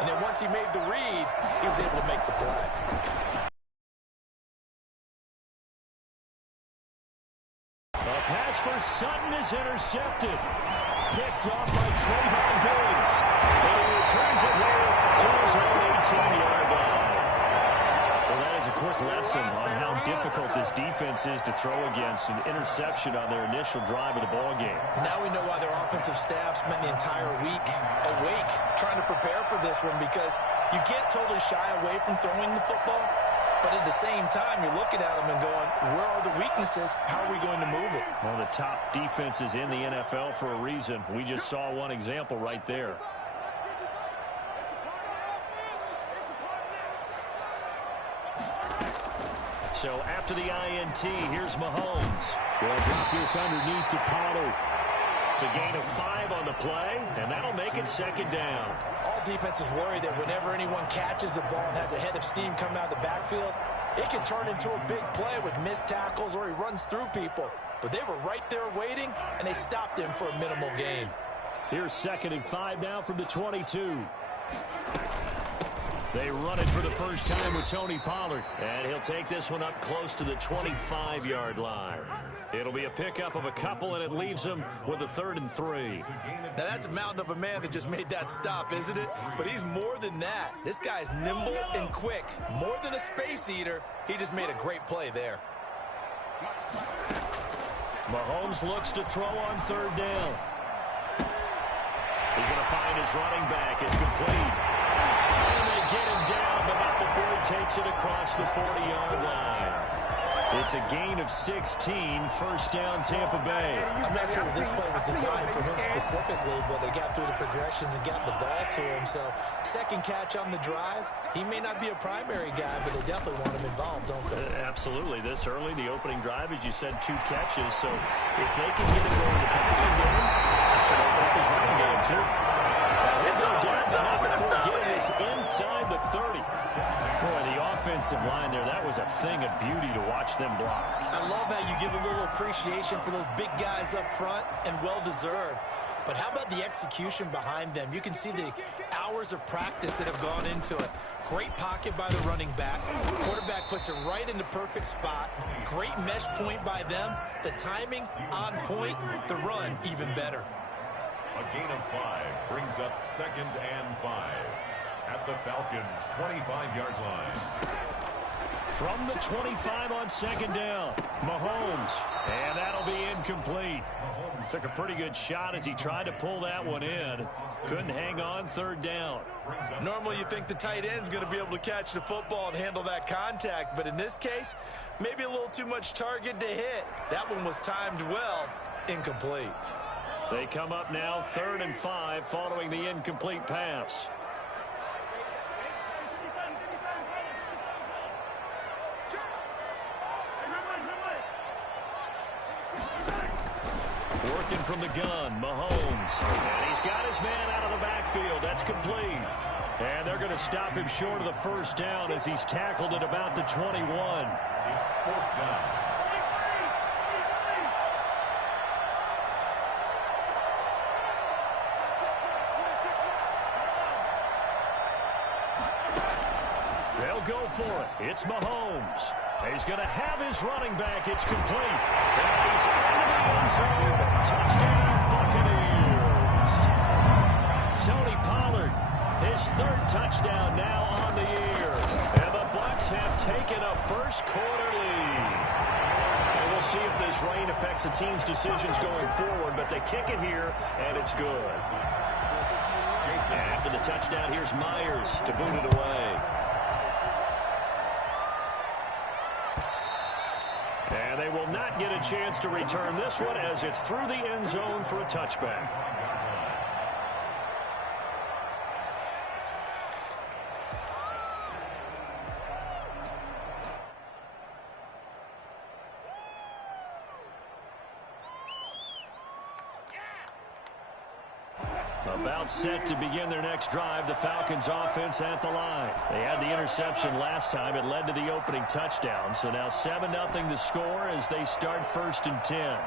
And then once he made the read, he was able to make the play. A pass for Sutton is intercepted. Picked off by Trayvon Diggs. And he returns it here to his own 18-yard line. Well, that is a quick lesson on how difficult this defense is to throw against. An interception on their initial drive of the ballgame. Now we know why their offensive staff spent the entire week awake trying to prepare for this one, because you can't totally shy away from throwing the football. But at the same time, you're looking at them and going, where are the weaknesses? How are we going to move it? One of the top defenses in the NFL for a reason. We just saw one example right there. So after the INT, here's Mahomes. They'll drop this underneath to Pollard. It's a gain of 5 on the play, and that'll make it second down. All defenses worry that whenever anyone catches the ball and has a head of steam coming out of the backfield, it can turn into a big play with missed tackles or he runs through people. But they were right there waiting, and they stopped him for a minimal gain. Here's 2nd and 5 now from the 22. They run it for the first time with Tony Pollard. And he'll take this one up close to the 25-yard line. It'll be a pickup of a couple, and it leaves them with a 3rd and 3. Now, that's a mountain of a man that just made that stop, isn't it? But he's more than that. This guy's nimble and quick. More than a space eater, he just made a great play there. Mahomes looks to throw on 3rd down. He's going to find his running back. It's complete. And they get him down, but not before he takes it across the 40-yard line. It's a gain of 16, first down Tampa Bay. I'm not sure that this play was designed for him specifically, but they got through the progressions and got the ball to him. So, second catch on the drive. He may not be a primary guy, but they definitely want him involved, don't they? Absolutely. This early, the opening drive, as you said, 2 catches. So, if they can get it going in the passing game, that should open up his running game, too. With no doubt, not before getting this inside the 30. Boy, the offensive line there, that was a thing of beauty to watch them block. I love how you give a little appreciation for those big guys up front, and well-deserved. But how about the execution behind them? You can see the hours of practice that have gone into it. Great pocket by the running back. Quarterback puts it right in the perfect spot. Great mesh point by them. The timing on point. The run even better. A gain of 5 brings up 2nd and 5 at the Falcons' 25-yard line. From the 25 on 2nd down, Mahomes, and that'll be incomplete. Took a pretty good shot as he tried to pull that one in. Couldn't hang on, 3rd down. Normally you think the tight end's going to be able to catch the football and handle that contact, but in this case, maybe a little too much target to hit. That one was timed well, incomplete. They come up now 3rd and 5 following the incomplete pass. Working from the gun, Mahomes. And he's got his man out of the backfield. That's complete. And they're going to stop him short of the first down as he's tackled at about the 21. It's 4th down. They'll go for it. It's Mahomes. He's going to have his running back. It's complete. And he's into the end zone. Touchdown, Buccaneers. Tony Pollard, his 3rd touchdown now on the year. And the Bucs have taken a first-quarter lead. And we'll see if this rain affects the team's decisions going forward, but they kick it here, and it's good. And after the touchdown, here's Myers to boot it away. And they will not get a chance to return this one as it's through the end zone for a touchback. About set to begin their next drive, the Falcons offense at the line. They had the interception last time. It led to the opening touchdown. So now 7-0 the score as they start 1st and 10.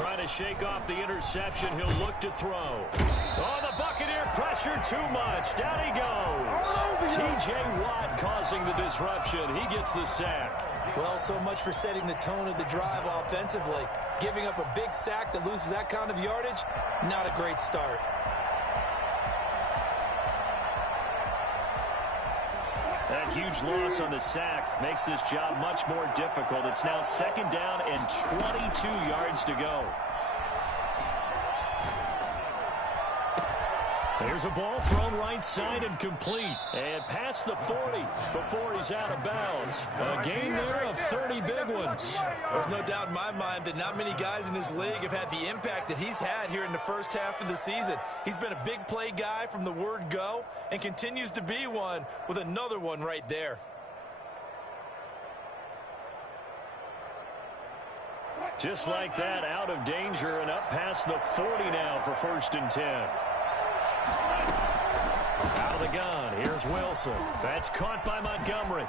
Trying to shake off the interception. He'll look to throw. Oh, the Buccaneer pressure too much. Down he goes. T.J. Watt causing the disruption. He gets the sack. Well, so much for setting the tone of the drive offensively. Giving up a big sack that loses that kind of yardage, not a great start. That huge loss on the sack makes this job much more difficult. It's now 2nd down and 22 yards to go. There's a ball thrown right side and complete. And past the 40 before he's out of bounds. A gain there of 30 big ones. There's no doubt in my mind that not many guys in this league have had the impact that he's had here in the first half of the season. He's been a big play guy from the word go and continues to be one with another one right there. Just like that, out of danger and up past the 40 now for 1st and 10. Out of the gun, here's Wilson. That's caught by Montgomery.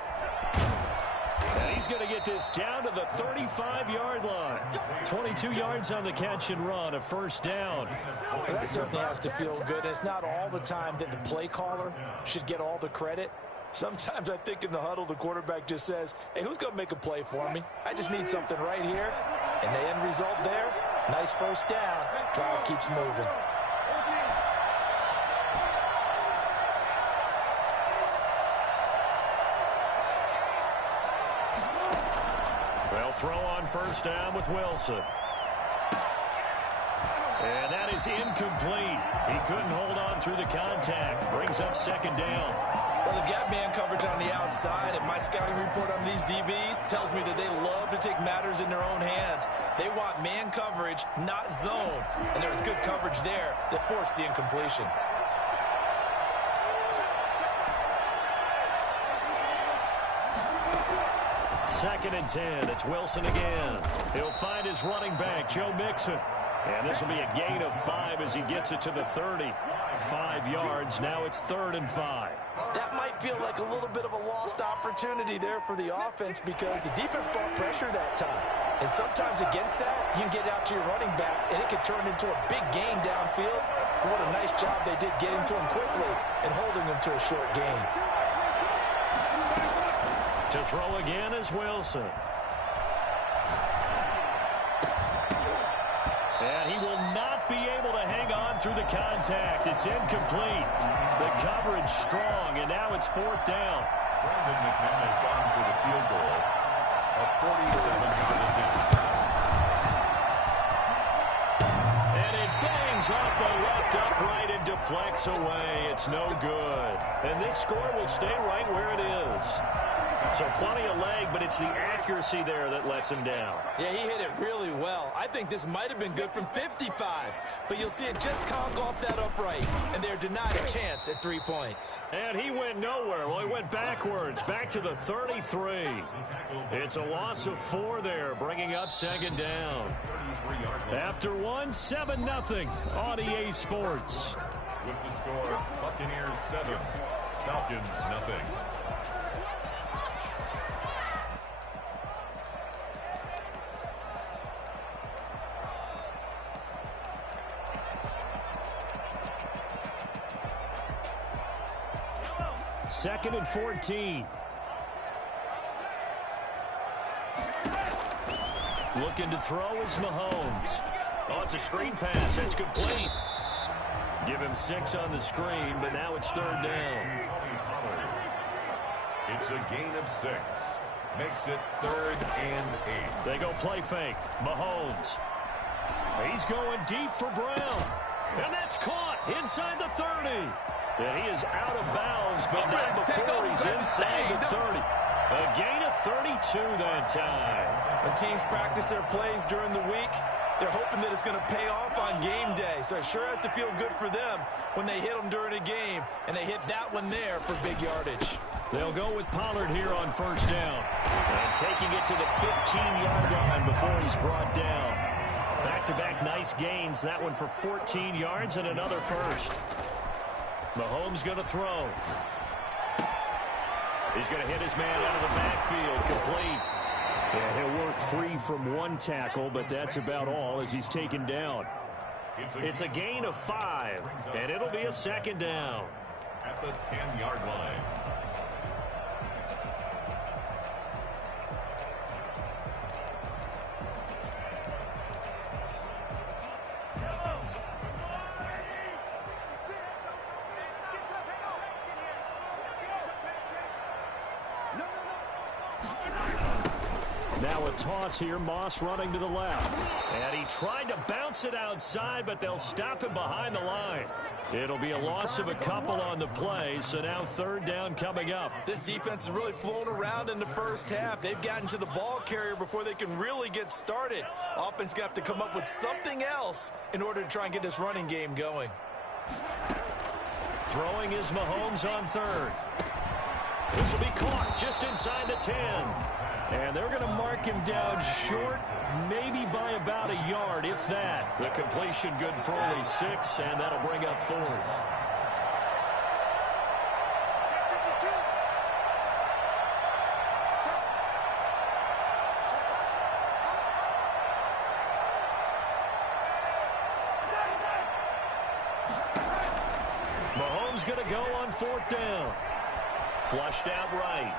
And he's going to get this down to the 35-yard line. 22 yards on the catch and run, a 1st down. Well, that certainly has to feel good. It's not all the time that the play caller should get all the credit. Sometimes I think in the huddle, the quarterback just says, hey, who's going to make a play for me? I just need something right here. And the end result there, nice 1st down. Drive keeps moving. They'll throw on 1st down with Wilson. And that is incomplete. He couldn't hold on through the contact. Brings up 2nd down. Well, they've got man coverage on the outside, and my scouting report on these DBs tells me that they love to take matters in their own hands. They want man coverage, not zone. And there was good coverage there that forced the incompletion. Second and 10. It's Wilson again. He'll find his running back, Joe Mixon. And this will be a gain of 5 as he gets it to the 30. 5 yards. Now it's 3rd and 5. That might feel like a little bit of a lost opportunity there for the offense because the defense brought pressure that time. And sometimes against that, you can get out to your running back, and it can turn into a big gain downfield. But what a nice job they did getting to him quickly and holding him to a short gain. To throw again is Wilson. And he will not be able to hang on through the contact. It's incomplete. The coverage strong, and now it's 4th down. Brandon McManus on for the field goal. A 47-yard attempt. And it bangs off the left upright and deflects away. It's no good. And this score will stay right where it is. So plenty of leg, but it's the accuracy there that lets him down. Yeah, he hit it really well. I think this might have been good from 55, but you'll see it just conk off that upright, and they're denied a chance at 3 points. And he went nowhere. Well, he went backwards, back to the 33. It's a loss of 4 there, bringing up 2nd down. After one, 7-0 on EA Sports. With the score, Buccaneers 7, Falcons 0. Second and 14. Looking to throw is Mahomes. Oh, it's a screen pass. That's complete. Give him 6 on the screen, but now it's 3rd down. It's a gain of 6. Makes it 3rd and 8. They go play fake. Mahomes. He's going deep for Brown. And that's caught inside the 30. And he is out of bounds, but not before he's inside the 30. A gain of 32 that time. When teams practice their plays during the week, they're hoping that it's going to pay off on game day. So it sure has to feel good for them when they hit them during a game. And they hit that one there for big yardage. They'll go with Pollard here on 1st down. And taking it to the 15-yard line before he's brought down. Back-to-back nice gains. That one for 14 yards and another first. Mahomes going to throw. He's going to hit his man out of the backfield. Complete. Yeah, he'll work free from one tackle, but that's about all as he's taken down. It's a gain of 5, and it'll be a second down. At the 10-yard line. Now a toss here. Moss running to the left. And he tried to bounce it outside, but they'll stop him behind the line. It'll be a loss of a couple on the play, so now third down coming up. This defense is really flown around in the first half. They've gotten to the ball carrier before they can really get started. Offense got to come up with something else in order to try and get this running game going. Throwing is Mahomes on third. This will be caught just inside the 10. And they're going to mark him down short, maybe by about a yard, if that. The completion good for only 6, and that'll bring up fourth. Mahomes going to go on fourth down. Flushed out right.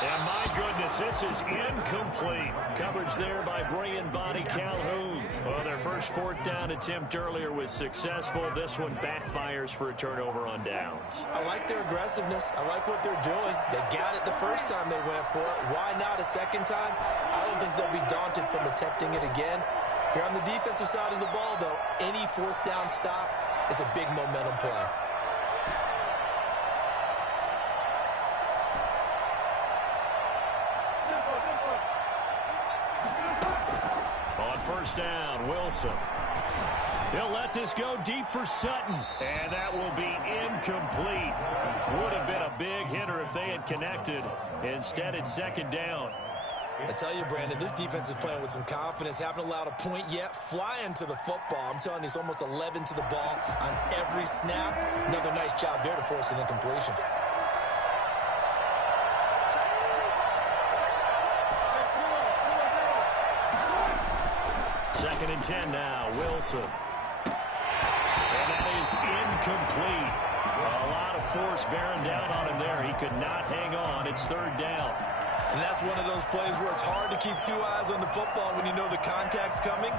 And my goodness, this is incomplete. Coverage there by Brian Body Calhoun. Well, their first fourth down attempt earlier was successful. This one backfires for a turnover on downs. I like their aggressiveness. I like what they're doing. They got it the first time they went for it. Why not a second time? I don't think they'll be daunted from attempting it again. If you're on the defensive side of the ball, though, any fourth down stop is a big momentum play. First down, Wilson. He'll let this go deep for Sutton. And that will be incomplete. Would have been a big hitter if they had connected. Instead, it's second down. I tell you, Brandon, this defense is playing with some confidence. Haven't allowed a point yet. Flying to the football. I'm telling you, it's almost 11 to the ball on every snap. Another nice job there to force an incompletion. Second and 10 now, Wilson. And that is incomplete. A lot of force bearing down on him there. He could not hang on. It's third down. And that's one of those plays where it's hard to keep two eyes on the football when you know the contact's coming,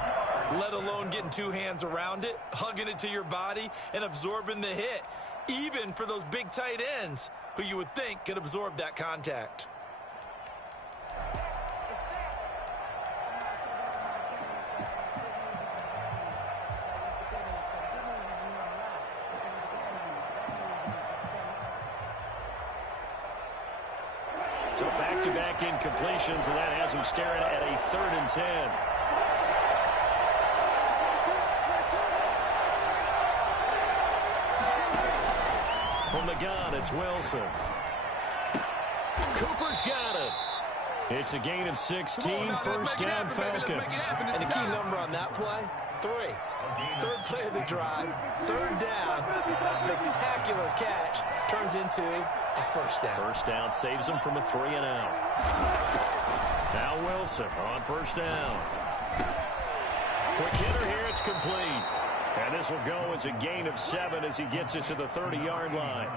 let alone getting two hands around it, hugging it to your body, and absorbing the hit, even for those big tight ends who you would think could absorb that contact. So back-to-back incompletions, and that has him staring at a 3rd and 10. From the gun, it's Wilson. Cooper's got it. It's a gain of 16, first down Falcons. And the key number on that play, 3. Third play of the drive, third down, spectacular catch, turns into a first down. First down saves him from a 3-and-out. Now Wilson on first down. Quick hitter here, it's complete. And this will go as a gain of 7 as he gets it to the 30-yard line.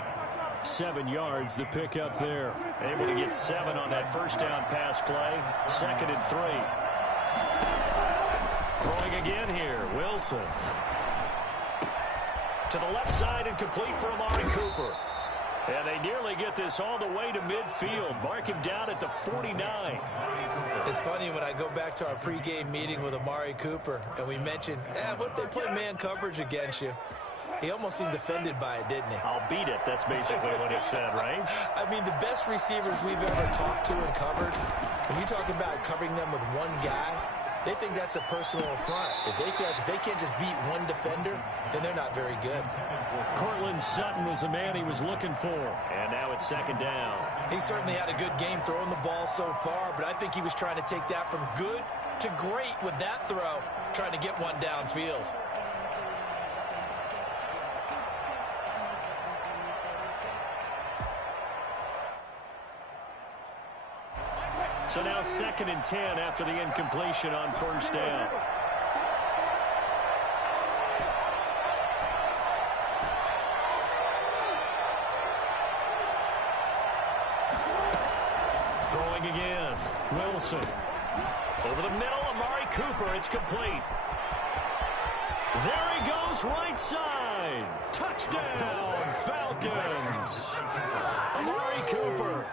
7 yards, the pickup there. Able to get 7 on that first down pass play. 2nd and 3. Throwing again here, Wilson. To the left side and complete for Amari Cooper. And they nearly get this all the way to midfield. Mark him down at the 49. It's funny when I go back to our pregame meeting with Amari Cooper, and we mentioned, what if they play man coverage against you? He almost seemed offended by it, didn't he? I'll beat it. That's basically what he said, right? I mean, the best receivers we've ever talked to and covered, when you talk about covering them with one guy, they think that's a personal affront. If they can't just beat one defender, then they're not very good. Cortland Sutton was the man he was looking for. And now it's second down. He certainly had a good game throwing the ball so far, but I think he was trying to take that from good to great with that throw, trying to get one downfield. So now 2nd and 10 after the incompletion on first down. Throwing again. Wilson. Over the middle, Amari Cooper. It's complete. There he goes, right side. Touchdown, Falcons. Amari Cooper,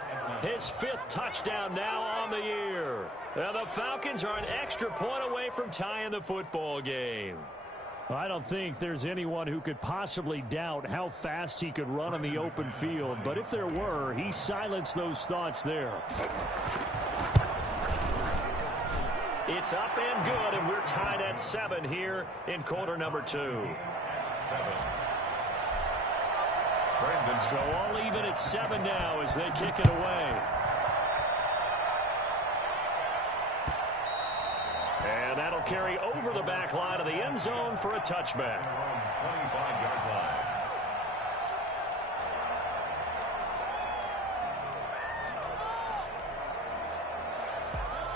his 5th touchdown now on the year. Now the Falcons are an extra point away from tying the football game. I don't think there's anyone who could possibly doubt how fast he could run on the open field. But if there were, he silenced those thoughts there. It's up and good, and we're tied at 7 here in quarter number 2. 7. So all even at 7 now as they kick it away. And that'll carry over the back line of the end zone for a touchback. 25-yard line.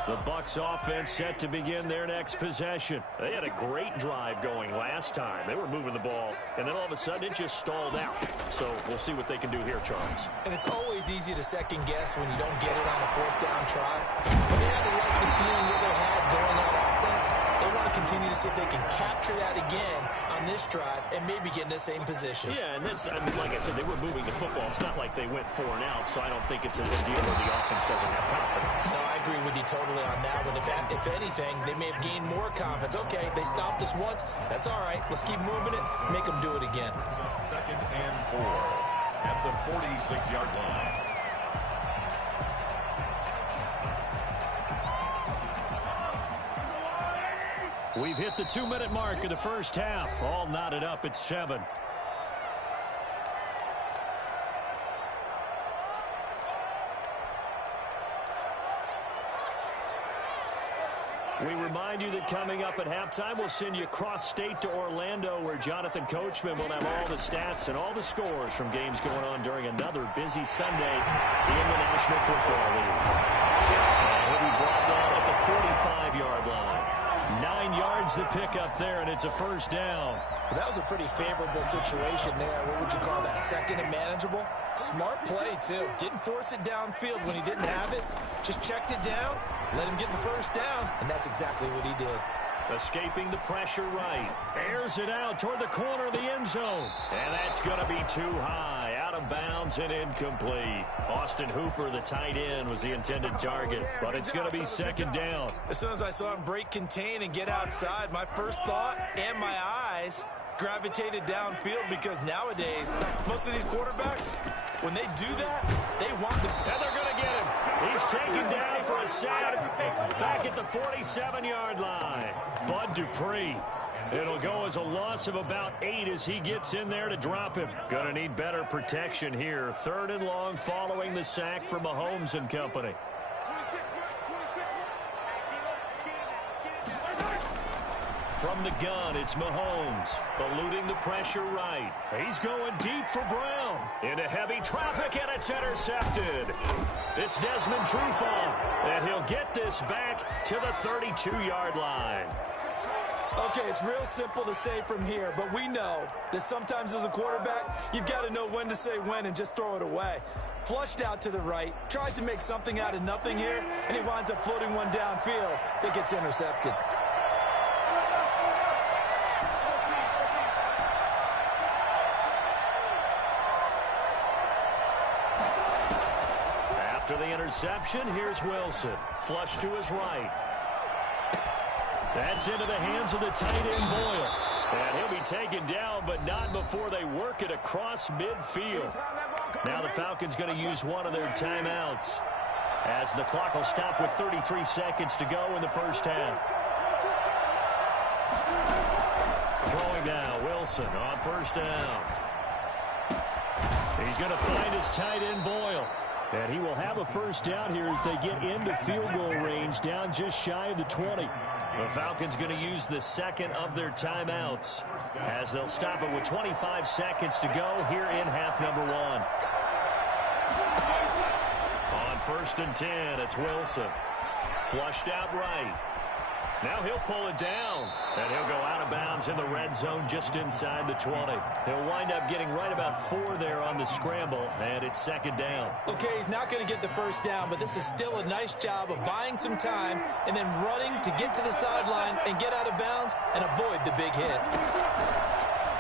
The Bucs offense set to begin their next possession. They had a great drive going last time. They were moving the ball, and then all of a sudden it just stalled out. So we'll see what they can do here, Charles. And it's always easy to second guess when you don't get it on a 4th down try. But they had to like the feeling that they had going on offense. They want to continue to see if they can capture that again on this drive and maybe get in the same position. Yeah, and that's, I mean, like I said, they were moving the football. It's not like they went 4 and out, so I don't think it's a deal where the offense doesn't have confidence. No, I agree with you totally on that one. If anything, they may have gained more confidence. Okay, they stopped us once. That's all right. Let's keep moving it. Make them do it again. 2nd and 4 at the 46-yard line. We've hit the 2-minute mark of the first half. All knotted up at 7. We remind you that coming up at halftime, we'll send you cross-state to Orlando, where Jonathan Coachman will have all the stats and all the scores from games going on during another busy Sunday in the National Football League. And he'll be brought down at the 45-yard line. 9 yards to pick up there, and it's a first down. Well, that was a pretty favorable situation there. What would you call that? 2nd and manageable? Smart play, too. Didn't force it downfield when he didn't have it. Just checked it down, let him get the first down, and that's exactly what he did. Escaping the pressure right. Airs it out toward the corner of the end zone. And that's going to be too high. Out of bounds and incomplete. Austin Hooper, the tight end, was the intended target. But it's going to be 2nd down. As soon as I saw him break contain and get outside, my first thought and my eyes gravitated downfield, because nowadays, most of these quarterbacks, when they do that, they want the... And they're going to get him. He's taken down for a sack back at the 47-yard line. Bud Dupree. It'll go as a loss of about 8 as he gets in there to drop him. Going to need better protection here. 3rd and long following the sack from Mahomes and company. From the gun, it's Mahomes, eluding the pressure right. He's going deep for Brown. Into heavy traffic, and it's intercepted. It's Desmond Trufant, and he'll get this back to the 32-yard line. Okay, it's real simple to say from here, but we know that sometimes as a quarterback, you've got to know when to say when and just throw it away. Flushed out to the right, tries to make something out of nothing here, and he winds up floating one downfield that gets intercepted. After the interception, here's Wilson. Flush to his right. That's into the hands of the tight end Boyle. And he'll be taken down, but not before they work it across midfield. Now the Falcons going to use one of their timeouts, as the clock will stop with 33 seconds to go in the first half. Throwing now, Wilson on first down. He's going to find his tight end Boyle. And he will have a first down here as they get into field goal range, down just shy of the 20. The Falcons going to use the 2nd of their timeouts, as they'll stop it with 25 seconds to go here in half number 1. On 1st and 10, it's Wilson. Flushed out right. Now he'll pull it down, and he'll go out of bounds in the red zone just inside the 20. He'll wind up getting right about 4 there on the scramble, and it's second down. Okay, he's not going to get the first down, but this is still a nice job of buying some time and then running to get to the sideline and get out of bounds and avoid the big hit.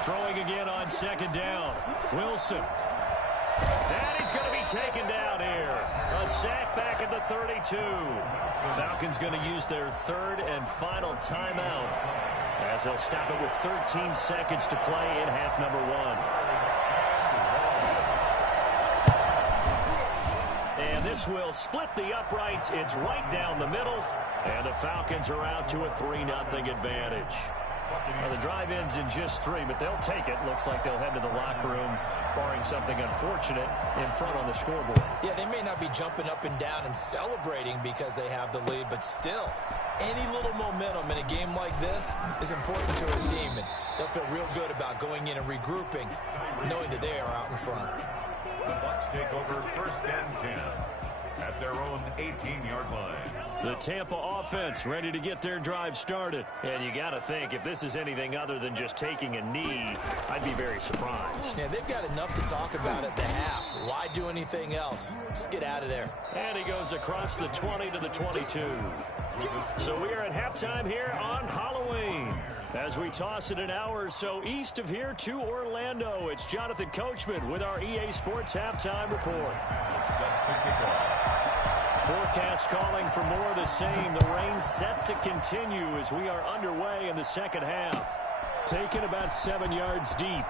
Throwing again on second down. Wilson. And he's going to be taken down here. A sack back at the 32. Falcons going to use their third and final timeout as they'll stop it with 13 seconds to play in half number 1. And this will split the uprights. It's right down the middle. And the Falcons are out to a 3-0 advantage. Well, the drive ends in just 3, but they'll take it. Looks like they'll head to the locker room, barring something unfortunate, in front on the scoreboard. Yeah, they may not be jumping up and down and celebrating because they have the lead, but still, any little momentum in a game like this is important to a team, and they'll feel real good about going in and regrouping, knowing that they are out in front. The Bucs take over first and 10 at their own 18-yard line. The Tampa offense ready to get their drive started. And you got to think, if this is anything other than just taking a knee, I'd be very surprised. Yeah, they've got enough to talk about at the half. Why do anything else? Just get out of there. And he goes across the 20 to the 22. So we are at halftime here on Halloween. As we toss it an hour or so east of here to Orlando, it's Jonathan Coachman with our EA Sports Halftime Report. Set to kick off. Forecast calling for more of the same. The rain set to continue as we are underway in the second half. Taken about 7 yards deep.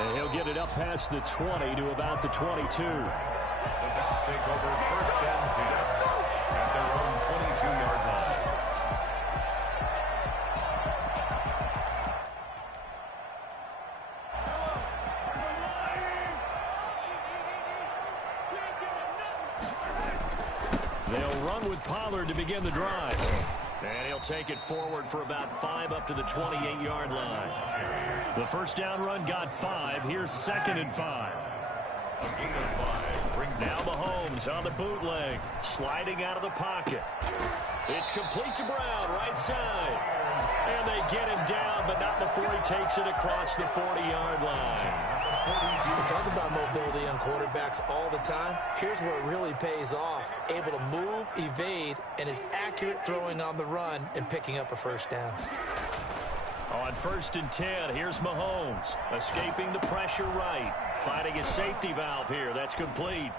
And he'll get it up past the 20 to about the 22. The Bucs take over first and 10 at their own 22-yard line. They'll run with Pollard to begin the drive. And he'll take it forward for about 5 up to the 28-yard line. The first down run got 5. Here's second and 5. A gain of 5 brings Now Mahomes on the bootleg, sliding out of the pocket. It's complete to Brown, right side. And they get him down, but not before he takes it across the 40-yard line. We talk about mobility on quarterbacks all the time. Here's where it really pays off. Able to move, evade, and is accurate throwing on the run and picking up a first down. On first and 10, here's Mahomes, escaping the pressure right. Finding a safety valve here. That's complete.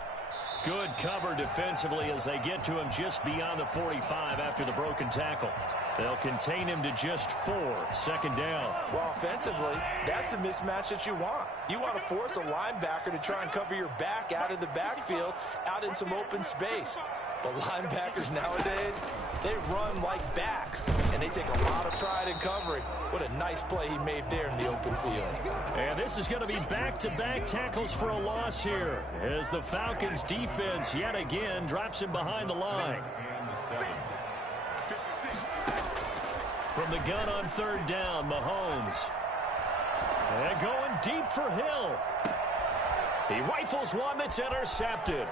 Good cover defensively as they get to him just beyond the 45 after the broken tackle. They'll contain him to just 4. Second down. Well, offensively, that's the mismatch that you want. You want to force a linebacker to try and cover your back out of the backfield, out in some open space. But linebackers nowadays, they run like backs, and they take a lot of pride in covering. What a nice play he made there in the open field. And this is going to be back-to-back tackles for a loss here as the Falcons defense yet again drops him behind the line. From the gun on third down, Mahomes. And going deep for Hill. He rifles one that's intercepted.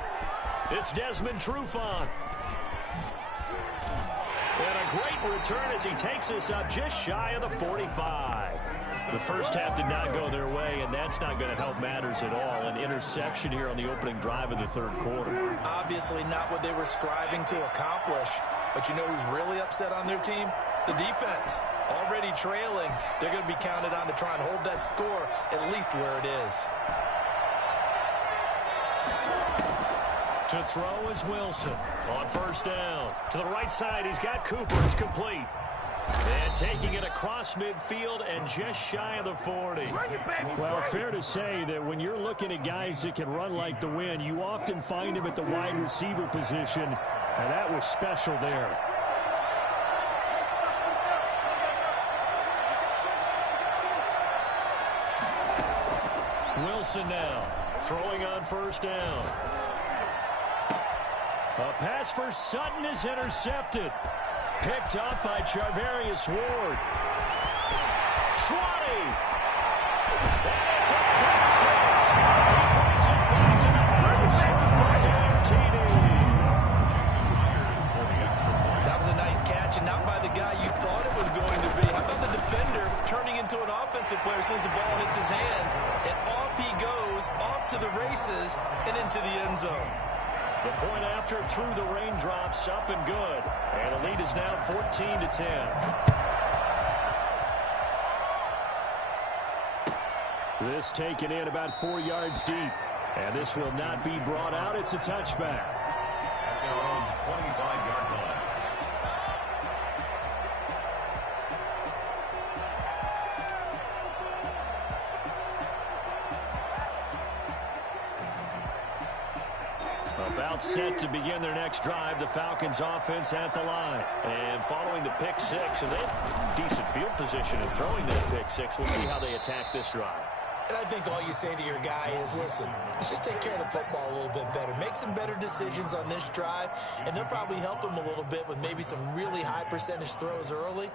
It's Desmond Trufant. And a great return as he takes us up just shy of the 45. The first half did not go their way, and that's not going to help matters at all. An interception here on the opening drive of the third quarter. Obviously not what they were striving to accomplish. But you know who's really upset on their team? The defense. Already trailing, they're going to be counted on to try and hold that score at least where it is. To throw is Wilson on first down. To the right side, he's got Cooper. It's complete. And taking it across midfield and just shy of the 40. Well, fair to say that when you're looking at guys that can run like the wind, you often find him at the wide receiver position, and that was special there. Wilson now throwing on first down. A pass for Sutton is intercepted. Picked up by Charvarius Ward. 20. And it's a pick 6. He brings it back to the house for Buccaneer TD. to the races and into the end zone. The point after through the raindrops, up and good. And the lead is now 14-10. This taken in about 4 yards deep. And this will not be brought out. It's a touchback. At their own 25-yard line. About set to begin their next drive, the Falcons offense at the line. And following the pick six, and they have decent field position in throwing that pick six. We'll see how they attack this drive. And I think all you say to your guy is, listen, let's just take care of the football a little bit better. Make some better decisions on this drive, and they'll probably help him a little bit with maybe some really high percentage throws early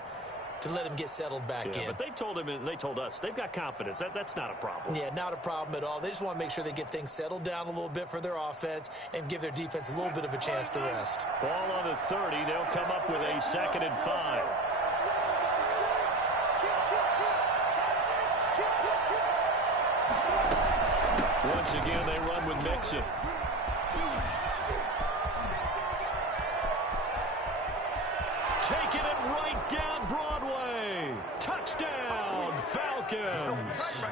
to let him get settled back in. But they told him and they told us they've got confidence. That's not a problem. Yeah, not a problem at all. They just want to make sure they get things settled down a little bit for their offense and give their defense a little bit of a chance to rest. Ball on the 30. They'll come up with a 2nd and 5. Once again, they run with Mixon. Taking it right down Broadway. Touchdown, Falcons.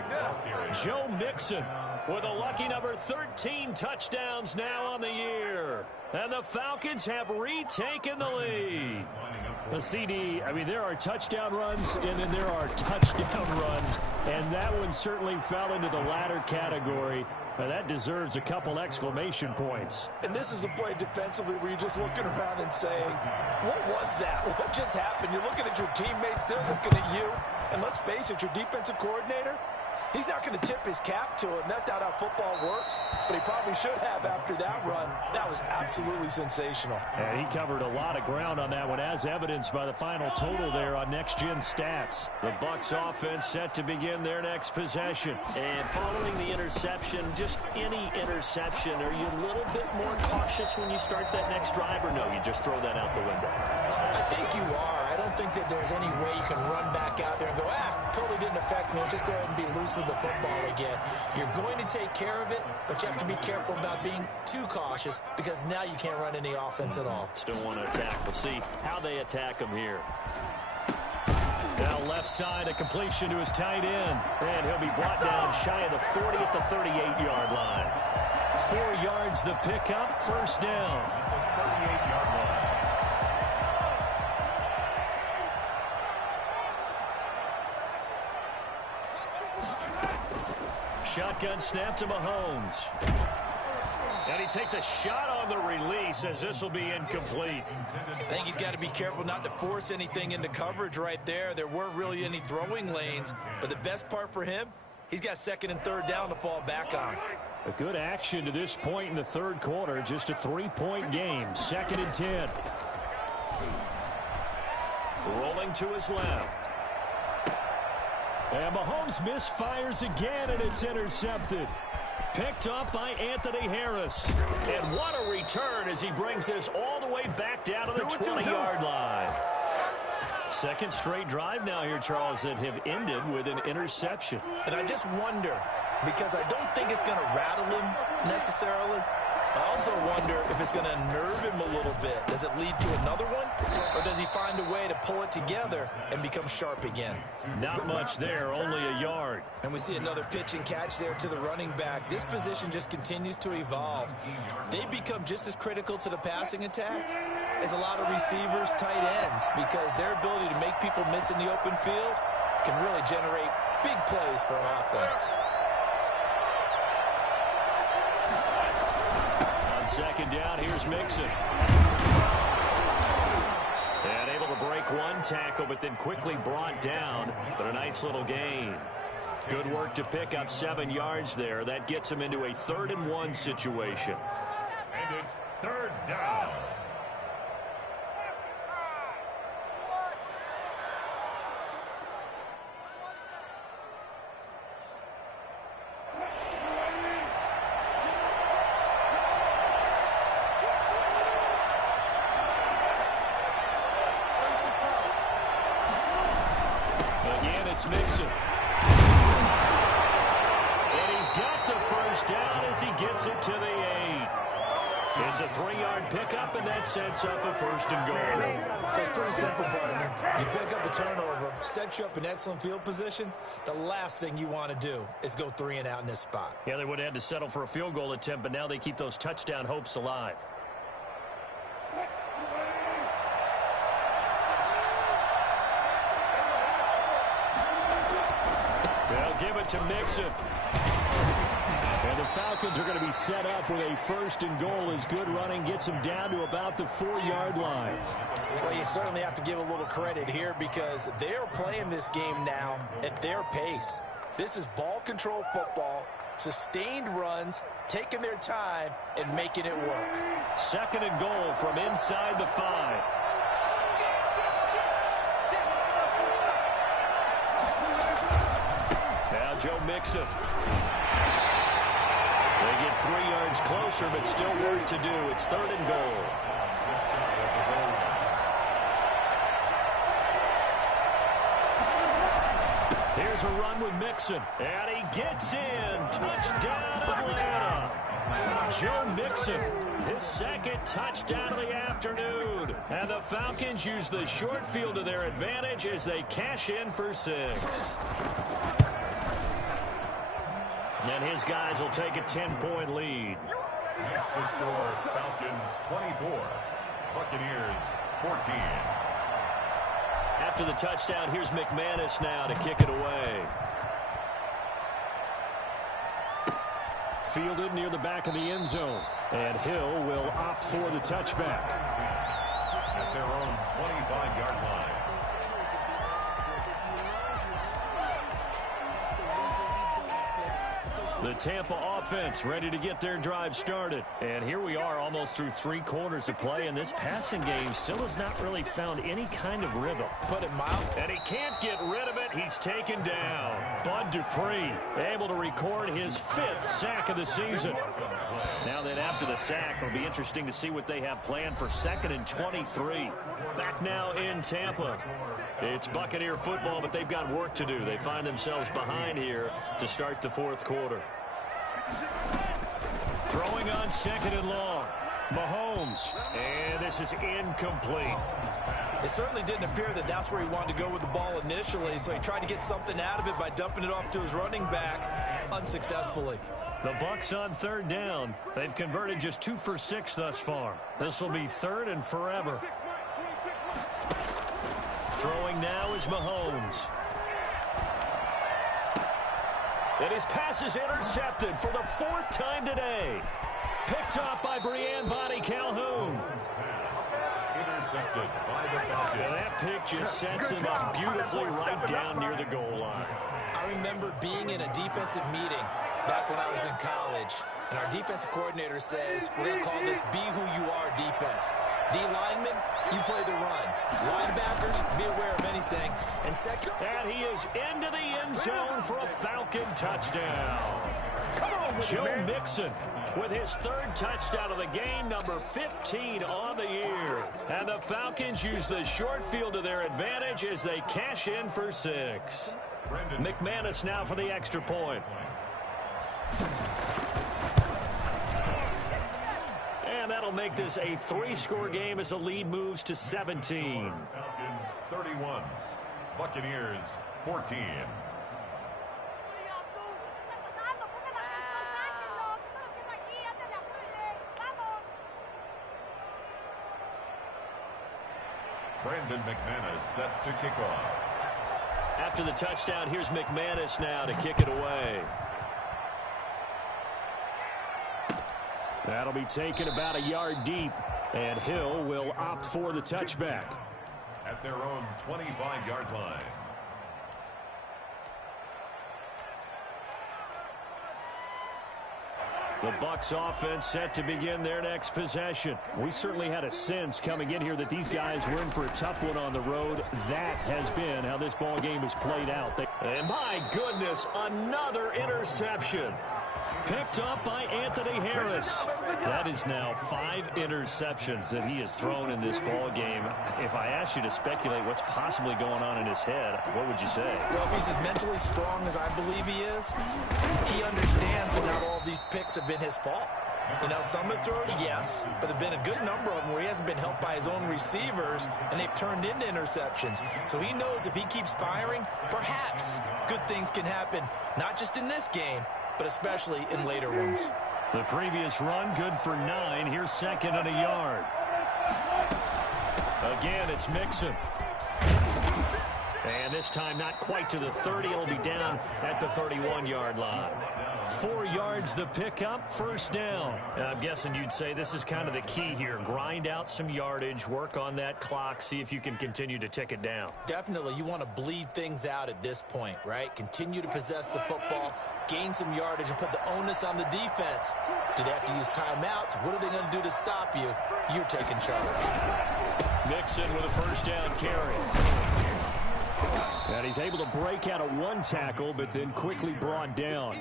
Joe Mixon with a lucky number 13 touchdowns now on the year. And the Falcons have retaken the lead. The CD, I mean, there are touchdown runs, and then there are touchdown runs. And that one certainly fell into the latter category. That deserves a couple exclamation points. And this is a play defensively where you're just looking around and saying, what was that? What just happened? You're looking at your teammates, they're looking at you. And let's face it, your defensive coordinator, he's not going to tip his cap to him. That's not how football works, but he probably should have after that run. That was absolutely sensational. And he covered a lot of ground on that one, as evidenced by the final total there on Next Gen Stats. The Bucs offense set to begin their next possession. And following the interception, just any interception, are you a little bit more cautious when you start that next drive, or no, you just throw that out the window? I think you are. I don't think that there's any way you can run back out there and go, totally didn't affect me. Let's just go ahead and be loose with the football again. You're going to take care of it, but you have to be careful about being too cautious because now you can't run any offense at all. Still want to attack. We'll see how they attack them here. Now left side, a completion to his tight end. And he'll be brought down shy of the 40 at the 38-yard line. 4 yards the pickup, first down. 38-yard line. Shotgun snap to Mahomes. And he takes a shot on the release as this will be incomplete. I think he's got to be careful not to force anything into coverage right there. There weren't really any throwing lanes, but the best part for him, he's got 2nd and 3rd down to fall back on. A good action to this point in the 3rd quarter. Just a 3-point game. 2nd and 10. Rolling to his left. And Mahomes misfires again, and it's intercepted. Picked up by Anthony Harris. And what a return as he brings this all the way back down to the 20-yard line. 2nd straight drive now here, Charles, that have ended with an interception. And I just wonder, because I don't think it's going to rattle him necessarily. I also wonder if it's going to nerve him a little bit. Does it lead to another one? Or does he find a way to pull it together and become sharp again? Not much there, only a yard. And we see another pitch and catch there to the running back. This position just continues to evolve. They become just as critical to the passing attack as a lot of receivers, tight ends, because their ability to make people miss in the open field can really generate big plays for an offense. 2nd down, here's Mixon. And able to break one tackle, but then quickly brought down. But a nice little gain. Good work to pick up 7 yards there. That gets him into a 3rd and 1 situation. And it's 3rd down. Again, it's Mixon. And he's got the 1st touchdown as he gets it to the 8. It's a 3-yard pickup, and that sets up a 1st and goal. So it's pretty simple, partner. You pick up a turnover, set you up in excellent field position. The last thing you want to do is go 3 and out in this spot. Yeah, they would have had to settle for a field goal attempt, but now they keep those touchdown hopes alive. They'll give it to Mixon. And the Falcons are going to be set up with a 1st and goal as good running gets them down to about the 4-yard line. Well, you certainly have to give a little credit here because they're playing this game now at their pace. This is ball control football, sustained runs, taking their time, and making it work. 2nd and goal from inside the 5. Now Joe Mixon. They get 3 yards closer, but still work to do. It's 3rd and goal. Here's a run with Mixon, and he gets in. Touchdown, Atlanta. Joe Mixon, his 2nd touchdown of the afternoon. And the Falcons use the short field to their advantage as they cash in for 6. And his guys will take a 10-point lead. Next to score, Falcons 24, Buccaneers 14. After the touchdown, here's McManus now to kick it away. Fielded near the back of the end zone. And Hill will opt for the touchback. At their own 25-yard line. The Tampa offense ready to get their drive started. And here we are almost through 3 quarters of play, and this passing game still has not really found any kind of rhythm. Put it mild. And he can't get rid of it. He's taken down. Bud Dupree able to record his 5th sack of the season. Now then, after the sack, it'll be interesting to see what they have planned for 2nd and 23. Back now in Tampa. It's Buccaneer football, but they've got work to do. They find themselves behind here to start the 4th quarter. Throwing on 2nd and long. Mahomes. And this is incomplete. It certainly didn't appear that that's where he wanted to go with the ball initially, so he tried to get something out of it by dumping it off to his running back unsuccessfully. The Bucs on 3rd down. They've converted just 2 for 6 thus far. This will be 3rd and forever. Throwing now is Mahomes. And his pass is intercepted for the 4th time today. Picked up by Breanne Bonnie Calhoun. Intercepted by the Falcons. And that pick just sets him up beautifully right down near the goal line. I remember being in a defensive meeting back when I was in college, and our defensive coordinator says, we're going to call this Be Who You Are defense. D linemen, you play the run. Linebackers, be aware of anything. And second. And he is into the end zone for a Falcon touchdown. Joe Mixon with his 3rd touchdown of the game, number 15 on the year. And the Falcons use the short field to their advantage as they cash in for 6. McManus now for the extra point. And that'll make this a 3-score game as the lead moves to 17. Falcons 31, Buccaneers 14. Brandon McManus set to kick off. After the touchdown, here's McManus now to kick it away. That'll be taken about a yard deep, and Hill will opt for the touchback. At their own 25-yard line. The Bucs offense set to begin their next possession. We certainly had a sense coming in here that these guys were in for a tough one on the road. That has been how this ball game has played out. And my goodness, another interception. Picked up by Anthony Harris. That is now 5 interceptions that he has thrown in this ball game. If I asked you to speculate what's possibly going on in his head, what would you say? Well, if he's as mentally strong as I believe he is, he understands that not all of these these picks have been his fault. You know, some of the throws, yes, but there have been a good number of them where he hasn't been helped by his own receivers, and they've turned into interceptions. So he knows if he keeps firing, perhaps good things can happen, not just in this game, but especially in later ones. The previous run, good for 9. Here's second and a yard. Again, it's Mixon. And this time not quite to the 30. It'll be down at the 31-yard line. 4 yards the pickup, first down. I'm guessing you'd say this is kind of the key here. Grind out some yardage, work on that clock, see if you can continue to tick it down. Definitely, you want to bleed things out at this point, right? Continue to possess the football, gain some yardage, and put the onus on the defense. Do they have to use timeouts? What are they going to do to stop you? You're taking charge. Mixon with a first down carry. And he's able to break out of 1 tackle, but then quickly brought down.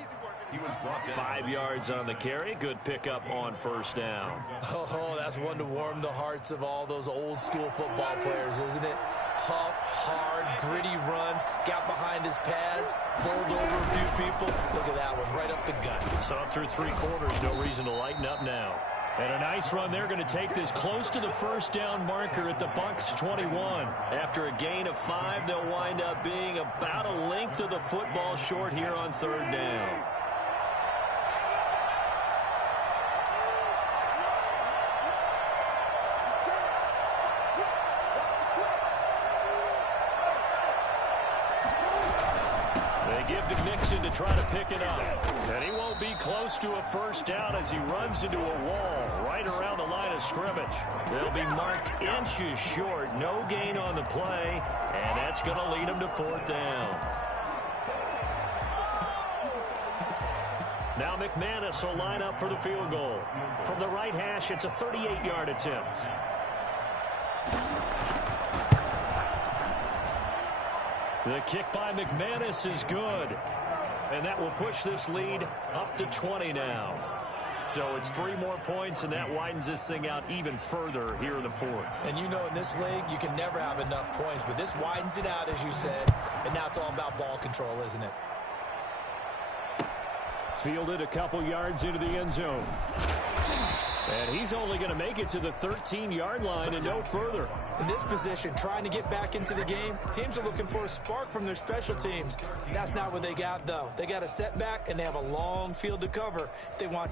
5 yards on the carry. Good pickup on first down. Oh, that's one to warm the hearts of all those old school football players, isn't it? Tough, hard, gritty run. Got behind his pads, bowled over a few people. Look at that one, right up the gut. So up through 3 quarters, no reason to lighten up now. And a nice run. They're going to take this close to the first down marker at the Bucs 21. After a gain of 5, they'll wind up being about a length of the football short here on 3rd down. Give to Mixon to try to pick it up. And he won't be close to a first down as he runs into a wall right around the line of scrimmage. They'll be marked inches short. No gain on the play, and that's going to lead him to 4th down. Now McManus will line up for the field goal. From the right hash, it's a 38-yard attempt. The kick by McManus is good. And that will push this lead up to 20 now. So it's 3 more points, and that widens this thing out even further here in the 4th. And you know in this league, you can never have enough points. But this widens it out, as you said. And now it's all about ball control, isn't it? Fielded a couple yards into the end zone. And he's only going to make it to the 13-yard line and no further. In this position, trying to get back into the game, teams are looking for a spark from their special teams. That's not what they got, though. They got a setback, and they have a long field to cover if they want